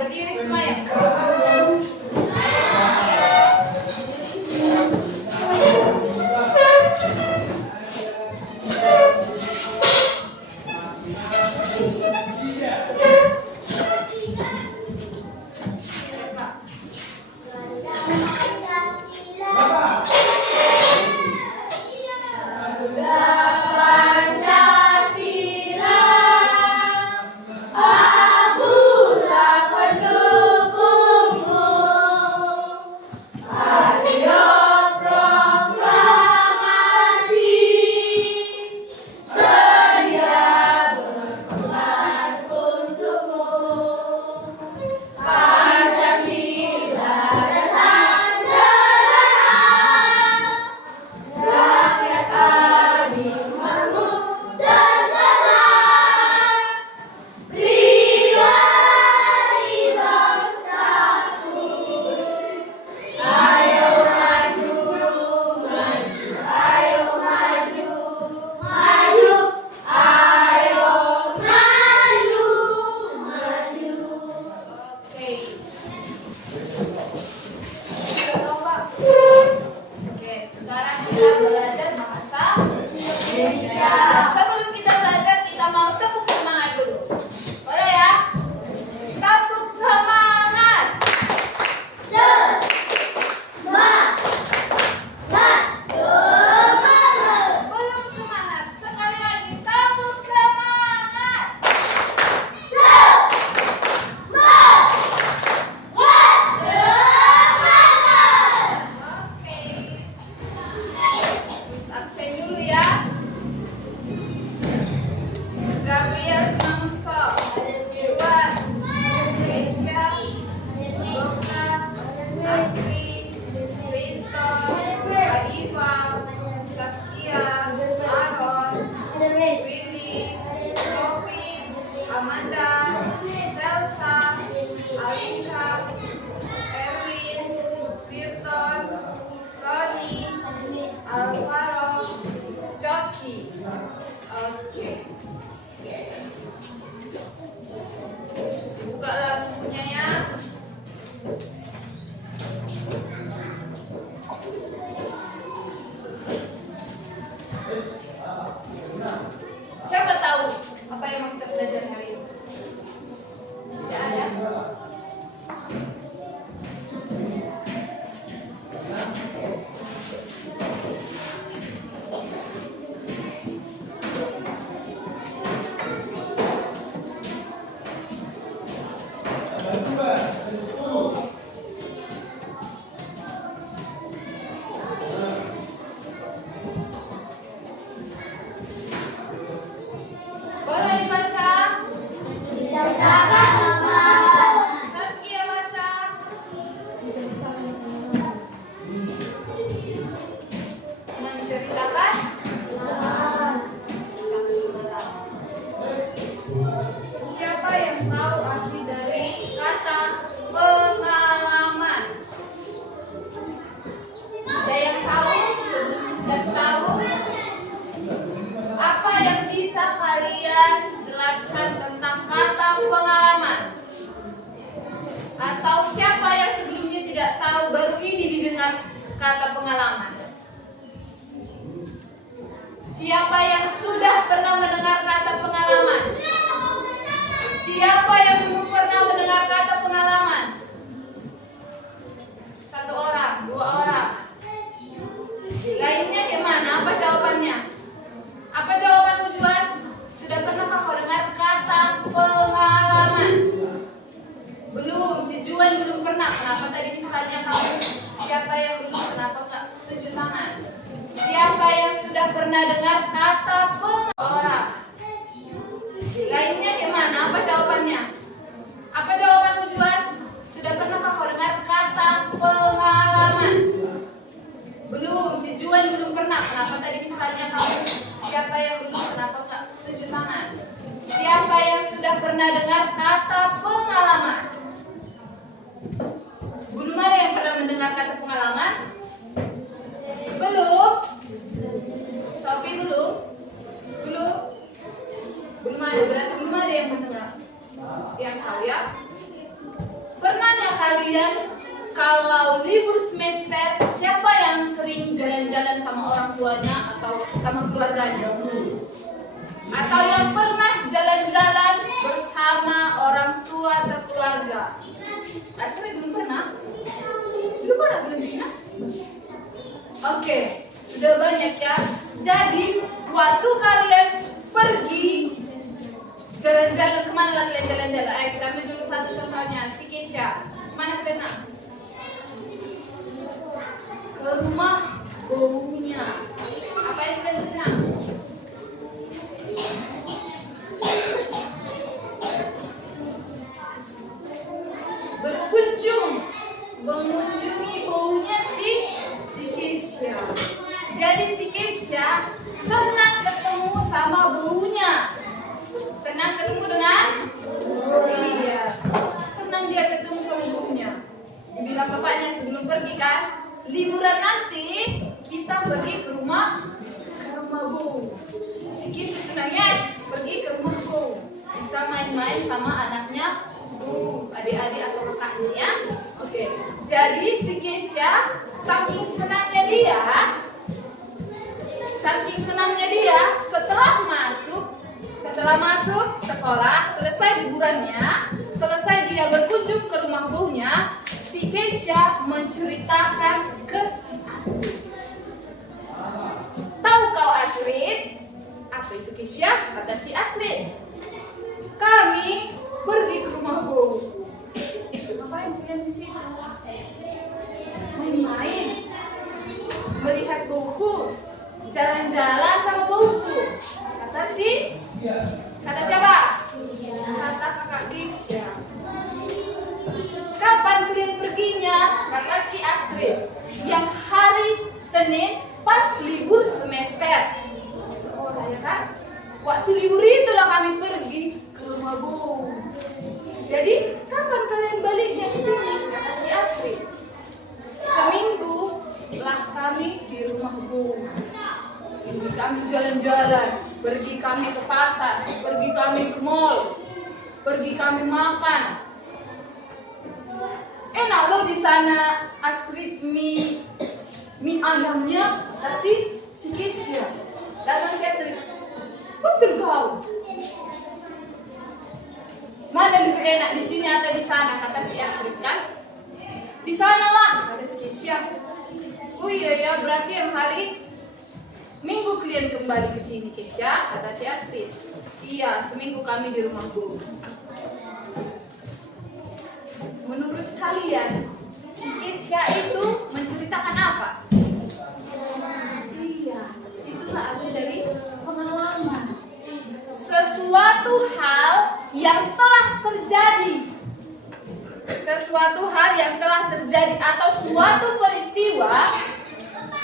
berdiri semua ya. Kata pengalaman. Siapa yang sudah pernah mendengar kata pengalaman? Siapa yang belum pernah mendengar kata pengalaman? Satu orang, dua orang. Lainnya gimana? Apa jawabannya? Apa jawabanmu, Juan? Sudah pernahkah kau dengar kata pengalaman? Belum, si Juan belum pernah. Kenapa tadi misalnya kamu? Siapa yang belum? Kenapa enggak tunjuk tangan? Siapa yang sudah pernah dengar kata pengalaman? Lainnya gimana? Apa jawabannya? Apa jawabanmu, Juan? Sudah pernahkah kau dengar kata pengalaman? Belum, si Juan belum pernah. Kenapa tadi misalnya kamu? Siapa yang belum? Kenapa enggak tunjuk tangan? Siapa yang sudah pernah dengar kata pengalaman? Belum ada yang pernah mendengar kata pengalaman? Belum? Sophie belum? Belum? Belum ada, berarti belum ada yang mendengar. Yang tahu ya? Pernahnya kalian kalau libur semester siapa yang sering jalan-jalan sama orang tuanya atau sama keluarganya? Atau yang pernah jalan-jalan bersama orang tua atau keluarga? Asri belum pernah? Belum pernah, belum pernah? Oke, sudah banyak ya. Jadi waktu kalian pergi jalan-jalan, kemana lah kalian jalan-jalan? Ayo kita ambil dulu satu contohnya, si Kesha. Mana kalian nak? Ke rumah baunya. Apa yang kalian senang? Berkunjung, mengunjungi baunya si Kesha. Jadi si Kesha senang ketemu sama baunya. Senang ketemu dengan? Iya. Senang dia ketemu sama baunya. Dibilang bapaknya sebelum pergi kan, liburan nanti kita pergi ke rumah bau. Si Kesha senang, yes, pergi ke rumah bau. Bisa main-main sama anaknya, adik-adik atau kakaknya ya. Oke. Jadi si Kesha saking senangnya dia setelah masuk sekolah, selesai liburannya, selesai dia berkunjung ke rumah baunya, si Kesha menceritakan ke si Astrid. Tahu kau Astrid? Apa itu Kesha? Kata si Astrid. Kami pergi ke rumah bau. Ngapain kalian di sini? Main-main, melihat bauku, jalan-jalan sama bauku. Kata siapa? Kata kakak Kesha. Kapan kalian perginya? Kata si Astrid. Yang hari Senin pas libur semester. Sekolah ya kan? Waktu libur itulah kami pergi ke rumah bau. Jadi kapan kalian baliknya ke sini? Kata si Astrid. Seminggu lah kami di rumah bau. Pergi kami jalan-jalan, pergi kami ke pasar, pergi kami ke mall, pergi kami makan. Enak loh di sana Astrid, mie ayamnya kasih si Kesha. Datang si Astrid, betul kau. Mana lebih enak di sini atau di sana? Kata si Astrid kan. Di sana lah, kata si Kesha. Oh iya ya, berarti yang hari Minggu kalian kembali ke sini Kesha, kata si Astrid. Iya, seminggu kami di rumah Bu. Menurut kalian, si Kesha itu menceritakan apa? Iya, itulah arti dari pengalaman. Sesuatu hal yang telah terjadi. Sesuatu hal yang telah terjadi atau suatu peristiwa.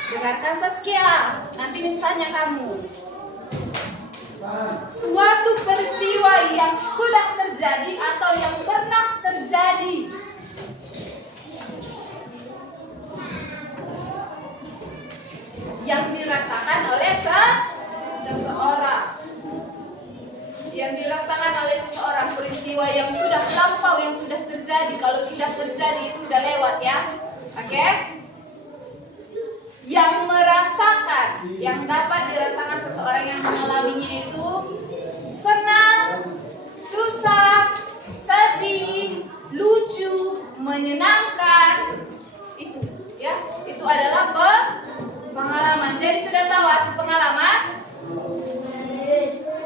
Dengarkan Saskia, nanti misalnya kamu. Suatu peristiwa yang sudah terjadi atau yang pernah terjadi. Yang dirasakan oleh seseorang. Yang dirasakan oleh seseorang, peristiwa yang sudah lampau, yang sudah terjadi. Kalau sudah terjadi itu udah lewat ya. Oke? Yang merasakan, yang dapat dirasakan seseorang yang mengalaminya itu senang, susah, sedih, lucu, menyenangkan. Itu ya, itu adalah pengalaman. Jadi sudah tahu arti pengalaman?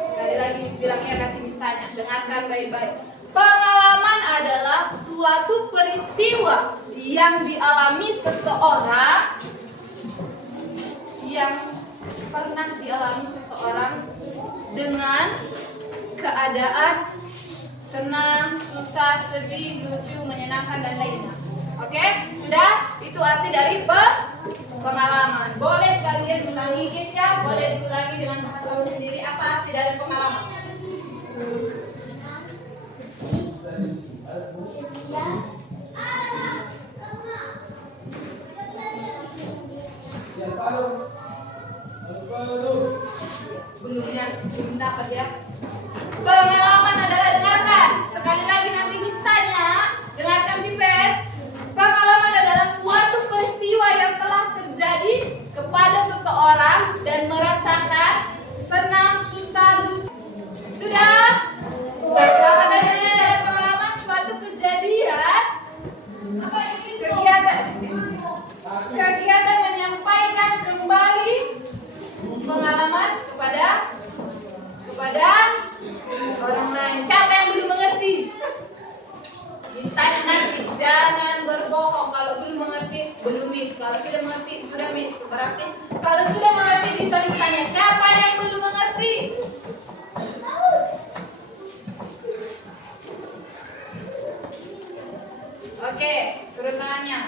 Sekali lagi Miss bilang ya, nanti Miss tanya, dengarkan baik-baik. Pengalaman adalah suatu peristiwa yang dialami seseorang, yang pernah dialami seseorang dengan keadaan senang, susah, sedih, lucu, menyenangkan dan lainnya. Oke, sudah? Itu arti dari pengalaman. Boleh kalian ulangi Kesha, boleh diulangi dengan bahasa sendiri apa arti dari pengalaman. Belum dapat ya. Pengalaman adalah, dengarkan sekali lagi nanti Miss tanya, dengarkan orang dan merasakan senang, susah, lucu. Sudah? Apa tadi dalam pengalaman suatu kejadian? Apa ini? Kegiatan menyampaikan kembali pengalaman kepada orang lain. Siapa yang belum mengerti? Tanya nanti, jangan berbohong. Kalau belum mengerti, belum miss. Kalau sudah mengerti, sudah miss. Berarti kalau sudah mengerti bisa tanya siapa yang belum mengerti? Oke, turun tangannya.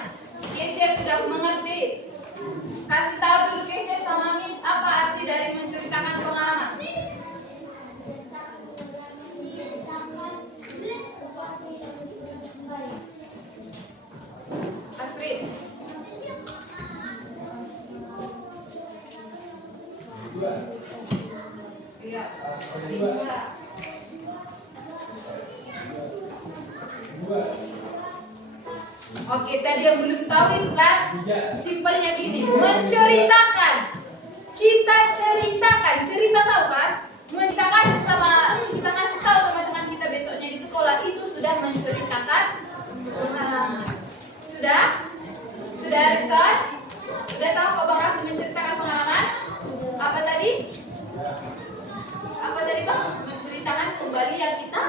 Keisha sudah mengerti. Kasih tahu dulu Keisha sama Miss apa arti dari menceritakan pengalaman. Astrid. Iya. Oke, tadi yang belum tahu itu kan simpelnya gini, menceritakan. Kita ceritakan, cerita tahu kan? Kita kasih tahu sama teman kita besoknya di sekolah itu sudah menceritakan pengalaman. Sudah? Sudah Ariston? Sudah tahu kok Bang Raffi menceritakan pengalaman? Apa tadi? Apa tadi Bang? Menceritakan kembali yang kita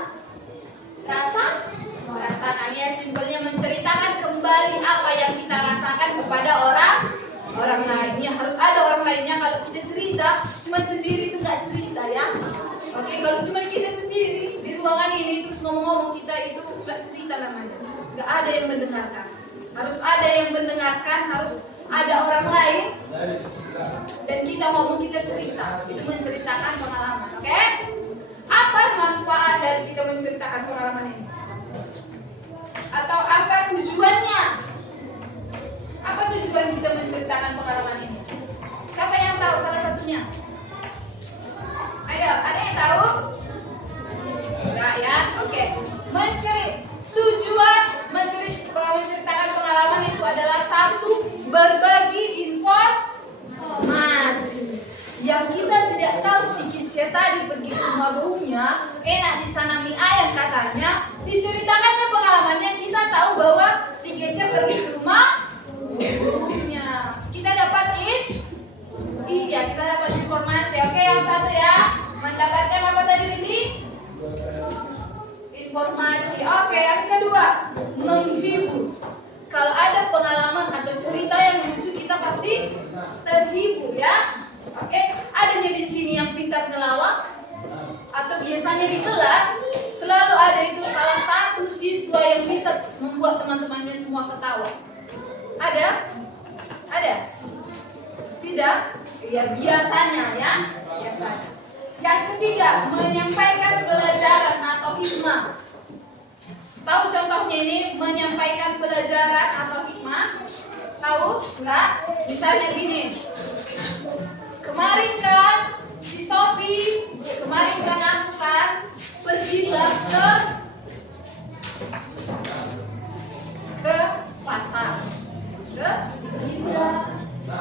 rasakan ya, simpelnya menceritakan kembali apa yang kita rasakan kepada orang lainnya. Harus ada orang lainnya. Kalau kita cerita cuma sendiri itu nggak cerita ya. Oke, kalau cuma kita sendiri di ruangan ini terus ngomong-ngomong, kita itu nggak cerita namanya. Nggak ada yang mendengarkan. Harus ada yang mendengarkan, harus ada orang lain dan kita ngomong, kita cerita. Itu menceritakan pengalaman. Oke? Apa manfaat dari kita menceritakan pengalaman ini? Atau apa tujuannya? Apa tujuan kita menceritakan pengalaman ini? Siapa yang tahu salah satunya? Ayo, ada yang tahu? Enggak ya? Oke. Tujuan menceritakan pengalaman itu adalah satu, berbagi informasi. Yang kita tidak tahu si Kisya tadi pergi ke rumah baunya, enak di sana mie ayam katanya, diceritakannya pengalamannya, kita tahu bahwa si Kisya pergi ke rumah baunya. Kita dapatin, kita dapat informasi. Oke, yang satu ya, mendapatkan apa tadi Lili? Informasi. Oke, yang kedua, menghibur. Kalau ada pengalaman atau cerita yang lucu, kita pasti terhibur ya. Oke, adanya di sini yang pintar ngelawak atau biasanya di kelas selalu ada itu salah satu siswa yang bisa membuat teman-temannya semua ketawa. Ada? Ada? Tidak? Ya biasanya ya, biasanya. Yang ketiga, menyampaikan pelajaran atau hikmah. Tahu contohnya ini menyampaikan pelajaran atau hikmah? Tahu? Enggak? Misalnya gini. Kemarin kan si Sofi, kemarin kan aku kan pergilah ke pasar.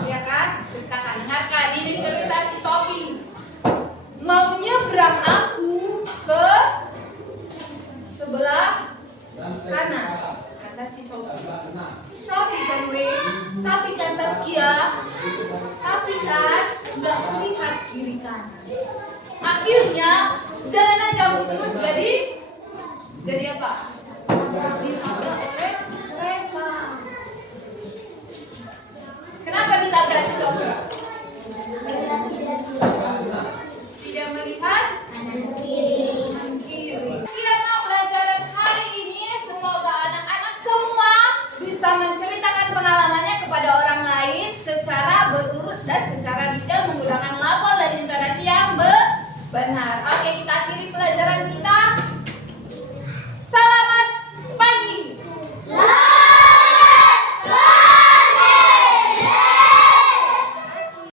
Ya kan? Ceritakan. Dengarkan, ini cerita si Sofi. Mau nyebrang aku ke sebelah kanan, kata si Sofi. Tapi kan Saskia, tapi kan nggak melihat kiri kanan. Akhirnya jalan aja terus jadi apa? Ditabrak oleh kereta. Kenapa ditabrak si Sofi? Tidak melihat kanan kiri. Sekian pelajaran hari ini. Semoga anak-anak semua bisa menceritakan pengalamannya kepada orang lain secara berurut dan secara detail menggunakan lafal dan intonasi yang benar. Oke, kita akhiri pelajaran kita.